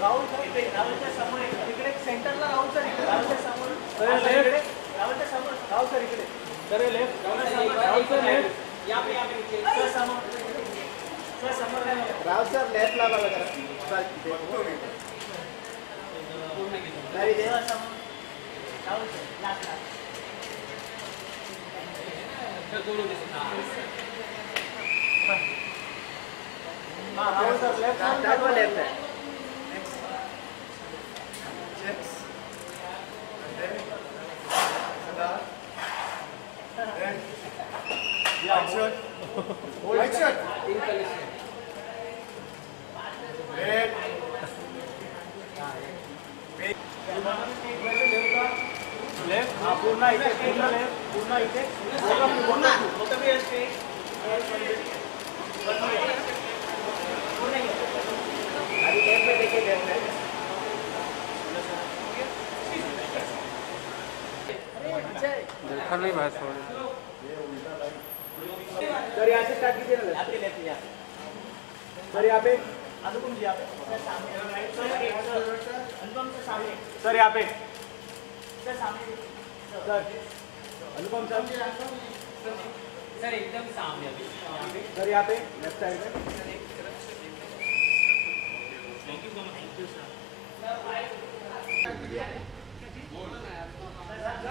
राहुल राहुलच्या समोर इकडे सेंटरला राहुल सर इकडे राहुलच्या समोर राहुलच्या समोर राहुल सर इकडे sir left Rahul sir left यहाँ पे सर समोर राहुल सर लेफ्ट ला बघा जरा नाही देवा समोर Rahul sir last Rahul sir left है White shirt. Red. लेफ्ट पूर्ण इथे पूर्ण इथे अभी लेफ्ट में देखिए लेफ्ट में देखा नहीं भाई थोड़ी सर यहाँ से स्टार्ट कीजिए ना आपके लेफ्ट यहाँ सर यहाँ पे अनुपम जी यहाँ पे अनुपम से सामने सर यहाँ पे सर सामने सर अनुपम सर सर एकदम सामने अभी सर यहाँ पे लेफ्ट साइड में थैंक यू सर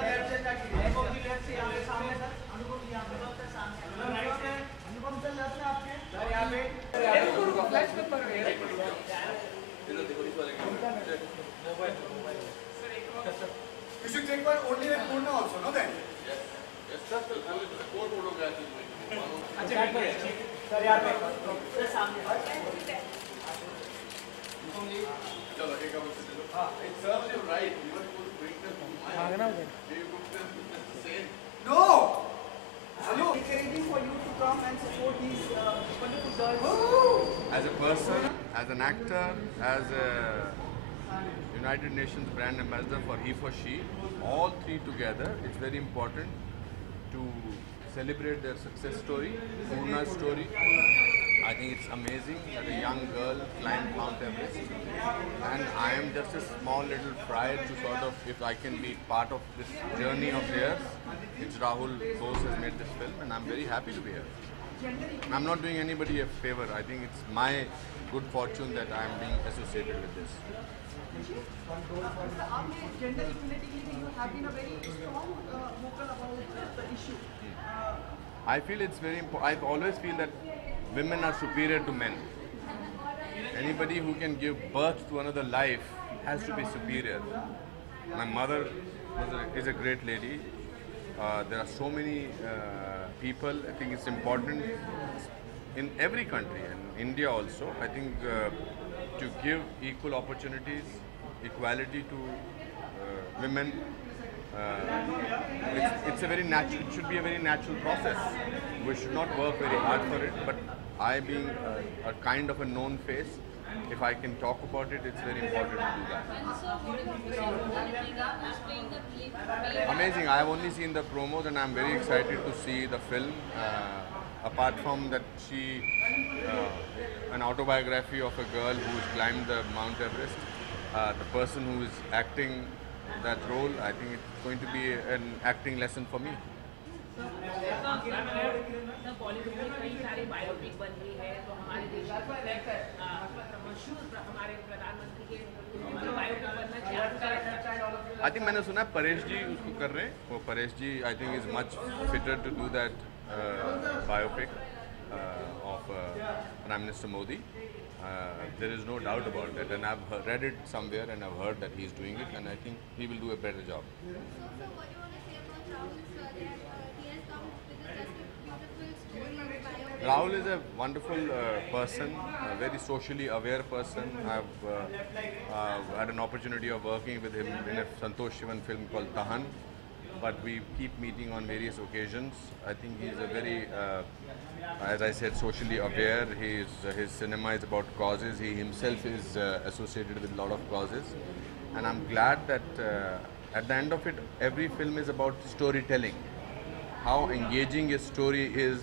लेफ्ट से स्टार्ट कीजिए अनुपम जी लेफ्ट से यहाँ पे सामने सर अनुपम जी यहाँ पे सामने राइट से अनुपम सर लेफ्ट में आपके सर यहाँ पे फ्लैश पे पड़ रहे हैं You should take one only with Purna also, no then? Sir यहाँ पे सर सामने चलो एक अब से चलो हाँ it serves you right you were supposed to bring them you cooked them the same no hello encouraging for you to come and support these wonderful girls as a person, as an actor, as a United Nations brand ambassador for he for she, all three together, it's very important to celebrate their success story, Purna's story. I think it's amazing that a young girl climbed Mount Everest, and I am just a small little fry to sort of, if I can be part of this journey of theirs. It's Rahul Bose has made this film, and I'm very happy to be here. I'm not doing anybody a favor. I think it's my good fortune that I am being associated with this. आपने gender equality के लिए you have been a very strong vocal about the issue. I feel it's very important. I always feel that women are superior to men. Anybody who can give birth to another life has to be superior. My mother is a great lady. There are so many people. I think it's important in every country, and India also. I think to give equal opportunities, equality to women. It's a very natural. It should be a very natural process. We should not work very hard for it. But I, being a kind of a known face, if I can talk about it, it's very important to do that. Amazing. I have only seen the promos, and I'm very excited to see the film. Apart from that, an autobiography of a girl who's climbed the Mount Everest. The person who is acting that role, I think it's going to be an acting lesson for me. Bollywood में कई सारी बायोपिक बन रही है तो हमारे देश मशहूर हमारे प्रधानमंत्री के बायोपिक बनना चाहते I think मैंने सुना है परेश जी उसको कर रहे हैं. वो परेश जी I think is much fitter to do that biopic of Prime Minister Modi. There is no doubt about that, and I've read it somewhere and I've heard that he's doing it, and I think he will do a better job. So, what do you want to say about Rahul sir that he has come with such a beautiful story biopic? Rahul is a wonderful person, a very socially aware person. I've had an opportunity of working with him in a Santosh Shivan film called Tahan, but we keep meeting on various occasions. I think he's a very, as I said, socially aware. His cinema is about causes. He himself is associated with a lot of causes, and I'm glad that at the end of it, every film is about storytelling. how engaging a story is,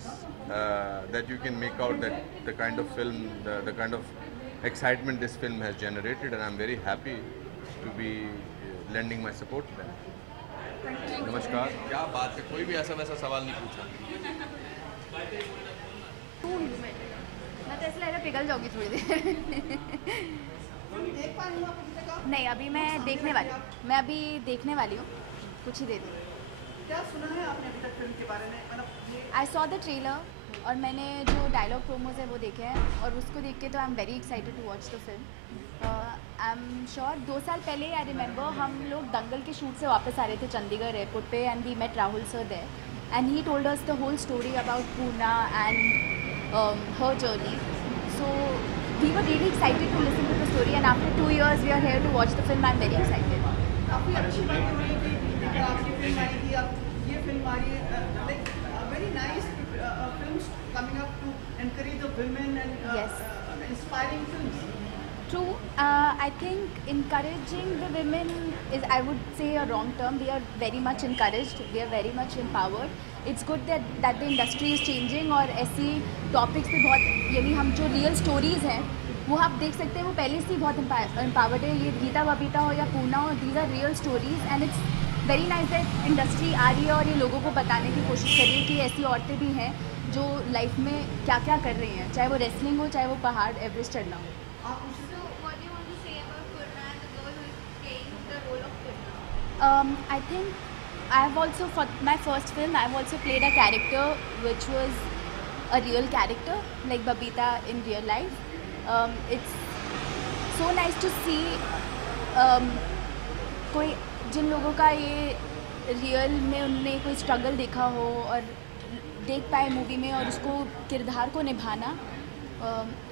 that you can make out that the kind of film, the kind of excitement this film has generated, and I'm very happy to be lending my support to them. नमस्कार. क्या बात है, कोई भी ऐसा वैसा सवाल नहीं पूछा. मैं तो ऐसा लग रहा पिघल जाऊंगी थोड़ी देर. नहीं, अभी मैं देखने वाली हूँ. मैं अभी देखने वाली हूँ कुछ ही देर में. क्या सुना है आपने अभी तक फिल्म के बारे में? मतलब आई सॉ द ट्रेलर और मैंने जो डायलॉग प्रोमोज है वो देखे हैं, और उसको देख के तो I am very excited to watch the film. I am sure 2 साल पहले आई रिमेंबर हम लोग दंगल के शूट से वापस आ रहे थे चंडीगढ़ एयरपोर्ट पे, and we met Rahul sir there, and he told us the whole story about Purna and her journey. So we were really excited to listen to the story, and after 2 years we are here to watch the film. I'm very excited. काफी अच्छी बात हुई कि आपकी फिल्म आई थी, अब ये फिल्म आ रही है. Like very nice films coming up to encourage the women and Yes. Inspiring films. True. I think encouraging the women is, I would say, a wrong term. We are very much encouraged. We are very much empowered. It's good that the industry is changing, और ऐसी टॉपिक्स पे बहुत, यानी हम जो real stories हैं वो आप देख सकते हैं, वो पहले से ही बहुत एम्पावर्ड है. ये गीता बबीता हो या पूना हो, these are real stories, and it's very nice that industry आ रही है और ये लोगों को बताने की कोशिश कर रही है कि ऐसी औरतें भी हैं जो लाइफ में क्या क्या कर रही हैं, चाहे वो रेसलिंग हो, चाहे वो पहाड़ एवरेस्ट चढ़ना हो. So, what do you want to say about Purna and the girl who is playing the role of Purna? I think I have also, for my first film, I have also played a character which was a real character, like Babita in real life. It's so nice to see कोई जिन लोगों का ये रियल में उनने कोई स्ट्रगल देखा हो और देख पाए मूवी में, और उसको किरदार को निभाना,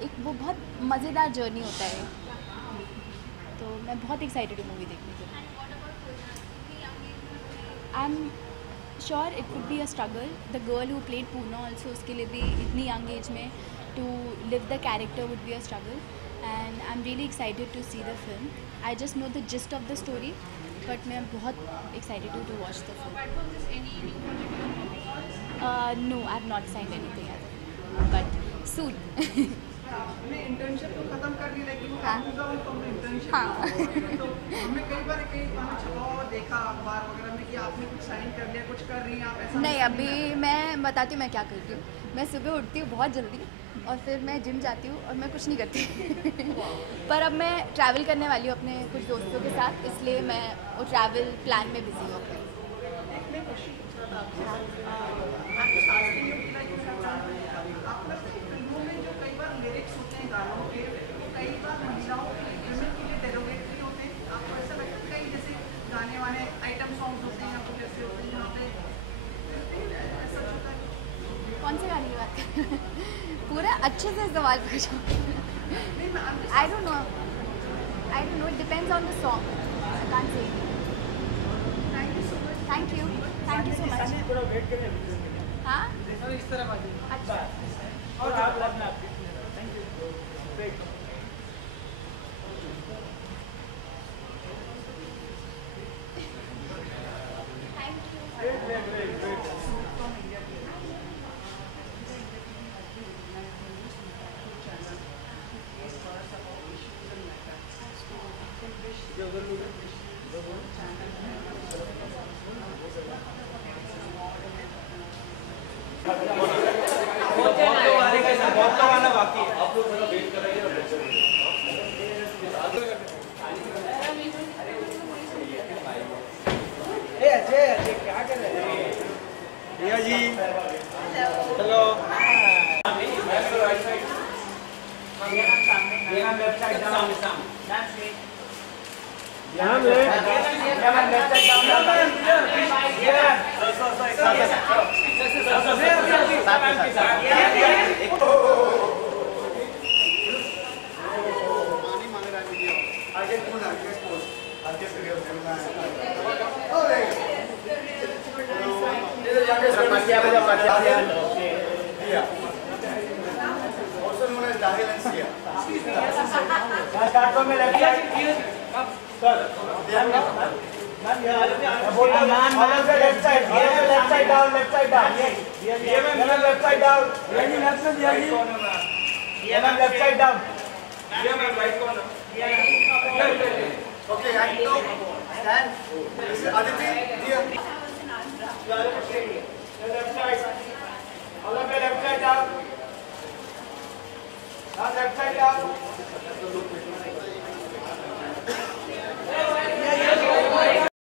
एक वो बहुत मज़ेदार जर्नी होता है. तो मैं बहुत एक्साइटेड हूँ मूवी देखने के लिए. And what about Purna? Iतनी young age में उसने I am sure it would be a struggle. The girl who played Poona also, उसके लिए भी इतनी यंग एज में to live the character would be a struggle, and I am really excited to see the film. I just know the gist of the story, but मैं बहुत excited हूँ to watch the film. apart from this, any new project you're working on? No, I have not signed anything at, but soon. आपने इंटर्नशिप तो खत्म कर ली, लेकिन वो हाँ. Move on from the internship. हाँ. तो हमने कई बार छपा और देखा अखबार वगैरह में कि आपने कुछ साइन कर लिया, कुछ कर रही हैं आप, ऐसा नहीं, अभी मैं बताती हूँ मैं क्या करती हूँ. मैं सुबह उठती हूँ बहुत जल्दी, और फिर मैं जिम जाती हूँ, और मैं कुछ नहीं करती. पर अब मैं ट्रैवल करने वाली हूँ अपने कुछ दोस्तों के साथ, इसलिए मैं वो ट्रैवल प्लान में बिजी हूँ अपने. एक मैं क्वेश्चन पूछ रहा था आपसे. आपने फिल्मों में जो कई बार लिरिक्स होते हैं गानों के, वो कई बार महिलाओं के विमेन के लिए डेरोगेटरी होते हैं. आपको ऐसा लगता है कई जैसे गाने वाने आइटम सॉन्ग्स होते हैं या कुछ ऐसे होते हैं जहाँ पे ऐसा होता है? कौन से गाने की बात कर रहे हैं? पूरा अच्छे से सवाल पूछो. नहीं, मैं I don't know, it depends on the song. I can't say. Thank you so much. Thank you so much. थोड़ा वेट करें. हाँ, और इस तरह बात. अच्छा. और आप लगना. Thank you. वेट. बहुत लोग आना बाकी है. आप लोग थोड़ा वेट कर रहे हैं. अजय क्या कर रहे हैं? भैया जी, hello. Left side down. Left side down. Left side down. Okay, and now stand. This is Aditi. Here. Left side. All of you left side down. Now left side down.